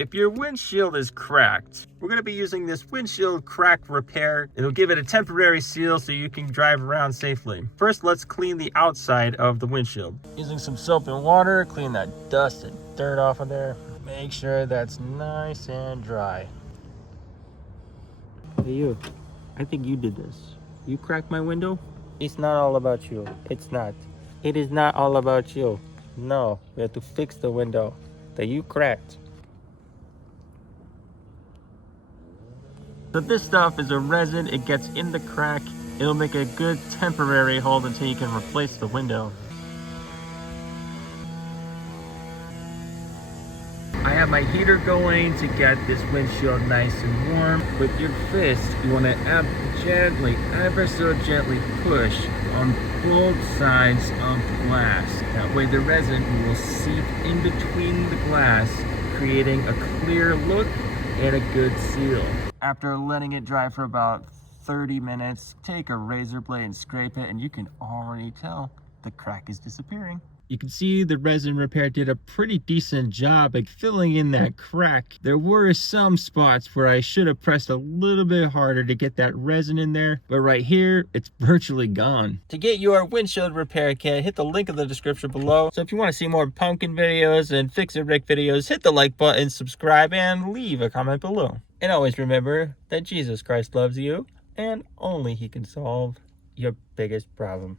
If your windshield is cracked, we're going to be using this windshield crack repair. It'll give it a temporary seal so you can drive around safely. First, let's clean the outside of the windshield. Using some soap and water, clean that dust and dirt off of there. Make sure that's nice and dry. Hey you, I think you did this. You cracked my window? It's not all about you. It's not. It is not all about you. No, we have to fix the window that you cracked. So this stuff is a resin. It gets in the crack. It'll make a good temporary hold until you can replace the window. I have my heater going to get this windshield nice and warm. With your fist, you want to gently, ever so gently push on both sides of the glass. That way the resin will seep in between the glass, creating a clear look and a good seal. After letting it dry for about 30 minutes, take a razor blade and scrape it, and you can already tell the crack is disappearing. You can see the resin repair did a pretty decent job at filling in that crack. There were some spots where I should have pressed a little bit harder to get that resin in there, but right here, it's virtually gone. To get your windshield repair kit, hit the link in the description below. So if you want to see more pumpkin videos and fix-it-Rick videos, hit the like button, subscribe, and leave a comment below. And always remember that Jesus Christ loves you, and only He can solve your biggest problem.